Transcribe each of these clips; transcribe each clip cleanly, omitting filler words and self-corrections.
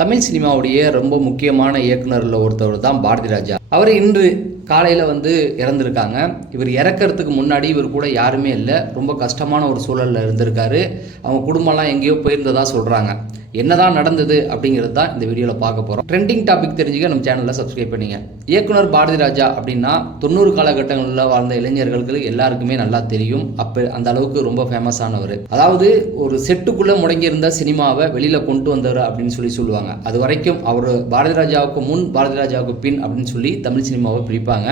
தமிழ் சினிமாவுடைய ரொம்ப முக்கியமான இயக்குனரில் ஒருத்தவர் தான் பாரதி ராஜா. அவர் இன்று காலையில் இறந்துருக்காங்க. இவர் இறக்கிறதுக்கு முன்னாடி இவர் கூட யாருமே இல்லை. ரொம்ப கஷ்டமான ஒரு சூழலில் இருந்திருக்காரு. அவங்க குடும்பம்லாம் எங்கேயோ போயிருந்ததா சொல்கிறாங்க. என்னதான் நடந்தது அப்படிங்கிறது தான் இந்த வீடியோவில் பார்க்க போகிறோம். ட்ரெண்டிங் டாபிக் தெரிஞ்சுக்க நம்ம சேனலில் சப்ஸ்கிரைப் பண்ணிங்க. இயக்குனர் பாரதி ராஜா அப்படின்னா 90 காலகட்டங்களில் வாழ்ந்த இளைஞர்களுக்கு எல்லாருக்குமே நல்லா தெரியும். அப்போ அந்த அளவுக்கு ரொம்ப ஃபேமஸானவர். அதாவது ஒரு செட்டுக்குள்ளே முடங்கியிருந்த சினிமாவை வெளியில் கொண்டு வந்தவர் அப்படின்னு சொல்லுவாங்க. அது வரைக்கும் அவர் பாரதி ராஜாவுக்கு முன் பாரதி ராஜாவுக்கு பின் அப்படின்னு சொல்லி தமிழ் சினிமாவை பிரிப்பாங்க.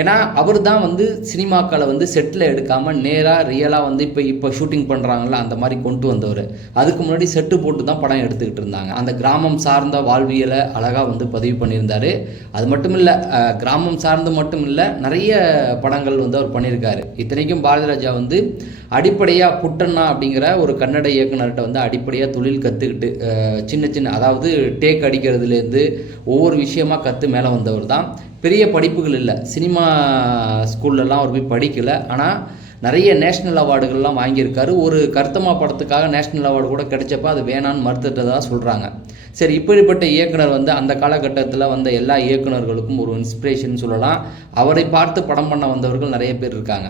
ஏன்னா அவர் தான் சினிமாக்களை செட்டில் எடுக்காமல் நேராக ரியலாக இப்போ ஷூட்டிங் பண்ணுறாங்களா அந்த மாதிரி கொண்டு வந்தவர். அதுக்கு முன்னாடி செட்டு போட்டு தான் படம் எடுத்துக்கிட்டு இருந்தாங்க. அந்த கிராமம் சார்ந்த வாழ்வியலை அழகாக பதிவு பண்ணியிருந்தார். அது மட்டும் இல்லை, கிராமம் சார்ந்து மட்டும் இல்லை, நிறைய படங்கள் அவர் பண்ணியிருக்காரு. இத்தனைக்கும் பாரதி ராஜா அடிப்படையாக புட்டண்ணா அப்படிங்கிற ஒரு கன்னட இயக்குனர்கிட்ட அடிப்படையாக தொழில் கற்றுக்கிட்டு சின்ன அதாவது டேக் அடிக்கிறதுலேருந்து ஒவ்வொரு விஷயமாக கற்று மேலே வந்தவர் தான். பெரிய படிப்புகள் இல்லை, சினிமா ஸ்கூல்லலாம் அவர் போய் படிக்கலை. ஆனால் நிறைய நேஷ்னல் அவார்டுகள்லாம் வாங்கியிருக்காரு. ஒரு கருத்தம்மா படத்துக்காக நேஷ்னல் அவார்டு கூட கிடைச்சப்ப அது வேணான்னு மறுத்துட்டதாக சொல்கிறாங்க. சரி, இப்படிப்பட்ட இயக்குனர் அந்த காலகட்டத்தில் வந்த எல்லா இயக்குனர்களுக்கும் ஒரு இன்ஸ்பிரேஷன் சொல்லலாம். அவரை பார்த்து படம் பண்ண வந்தவர்கள் நிறைய பேர் இருக்காங்க.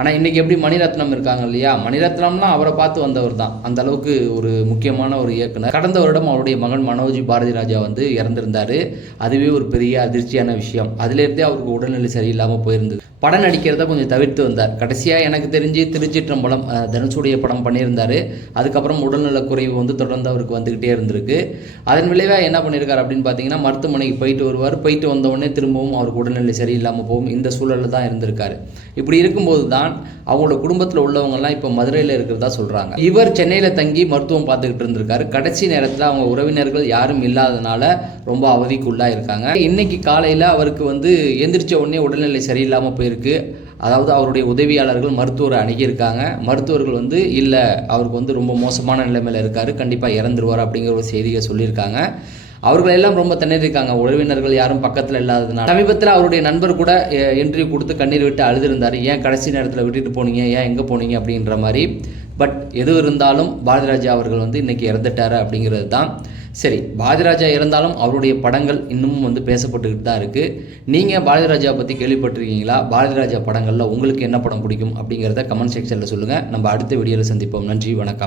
ஆனால் இன்றைக்கி எப்படி மணிரத்னம் இருக்காங்க இல்லையா, மணிரத்னம்லாம் அவரை பார்த்து வந்தவர் தான். அந்த அளவுக்கு ஒரு முக்கியமான ஒரு இயக்குனர். கடந்த வருடம் அவருடைய மகன் மனோஜ் பாரதி ராஜா இறந்திருந்தார். அதுவே ஒரு பெரிய அதிர்ச்சியான விஷயம். அதிலேருந்தே அவருக்கு உடல்நிலை சரியில்லாமல் போயிருந்தது. படம் நடிக்கிறத கொஞ்சம் தவிர்த்து வந்தார். கடைசியாக எனக்கு தெரிஞ்சு திருச்சிற்றம்பலம் தனுஷுடைய படம் பண்ணியிருந்தார். அதுக்கப்புறம் உடல்நலக் குறைவு தொடர்ந்து அவருக்கு வந்துக்கிட்டே இருந்திருக்கு. அதன் விளைவாக என்ன பண்ணியிருக்காரு அப்படின்னு பார்த்தீங்கன்னா, மருத்துவமனைக்கு போயிட்டு வருவார். போயிட்டு வந்தவுடனே திரும்பவும் அவருக்கு உடல்நிலை சரியில்லாமல் போகும். இந்த சூழலில் தான் இருந்திருக்காரு. இப்படி இருக்கும்போது தான் அவங்களோட குடும்பத்தில் உள்ளவங்கெல்லாம் இப்போ மதுரையில் இருக்கிறதா சொல்கிறாங்க. இவர் சென்னையில் தங்கி மருத்துவம் பார்த்துக்கிட்டு இருந்திருக்காரு. கடைசி நேரத்தில் அவங்க உறவினர்கள் யாரும் இல்லாதனால ரொம்ப அவதிக்குள்ளாக இருக்காங்க. இன்னைக்கு காலையில் அவருக்கு எந்திரிச்ச உடனே உடல்நிலை சரியில்லாமல் போயிருக்கு. அதாவது அவருடைய உதவியாளர்கள் மருத்துவரை அணுகியிருக்காங்க. மருத்துவர்கள் இல்லை, அவருக்கு ரொம்ப மோசமான நிலைமையில் இருக்கார், கண்டிப்பாக இறந்துருவார் அப்படிங்கிற ஒரு செய்தியை சொல்லியிருக்காங்க. அவர்கள் எல்லாம் ரொம்ப திணறிருக்காங்க, உறவினர்கள் யாரும் பக்கத்தில் இல்லாததுனால. சமீபத்தில் அவருடைய நண்பர் கூட இன்டர்வியூ கொடுத்து கண்ணீர் விட்டு அழுதுருந்தார். ஏன் கடைசி நேரத்தில் விட்டுட்டு போனீங்க, ஏன் எங்கே போனீங்க அப்படின்ற மாதிரி. பட் எது இருந்தாலும் பாரதி ராஜா அவர்கள் இன்றைக்கி இறந்துட்டார் அப்படிங்கிறது தான். சரி, பாரதி ராஜா இருந்தாலும் அவருடைய படங்கள் இன்னமும் பேசப்பட்டுக்கிட்டு தான் இருக்குது. நீங்கள் பாரதி ராஜா பற்றி கேள்விப்பட்டிருக்கீங்களா? பாரதி ராஜா படங்களில் உங்களுக்கு என்ன படம் பிடிக்கும் அப்படிங்கிறத கமெண்ட் செக்ஷனில் சொல்லுங்கள். நம்ம அடுத்த வீடியோவில் சந்திப்போம். நன்றி, வணக்கம்.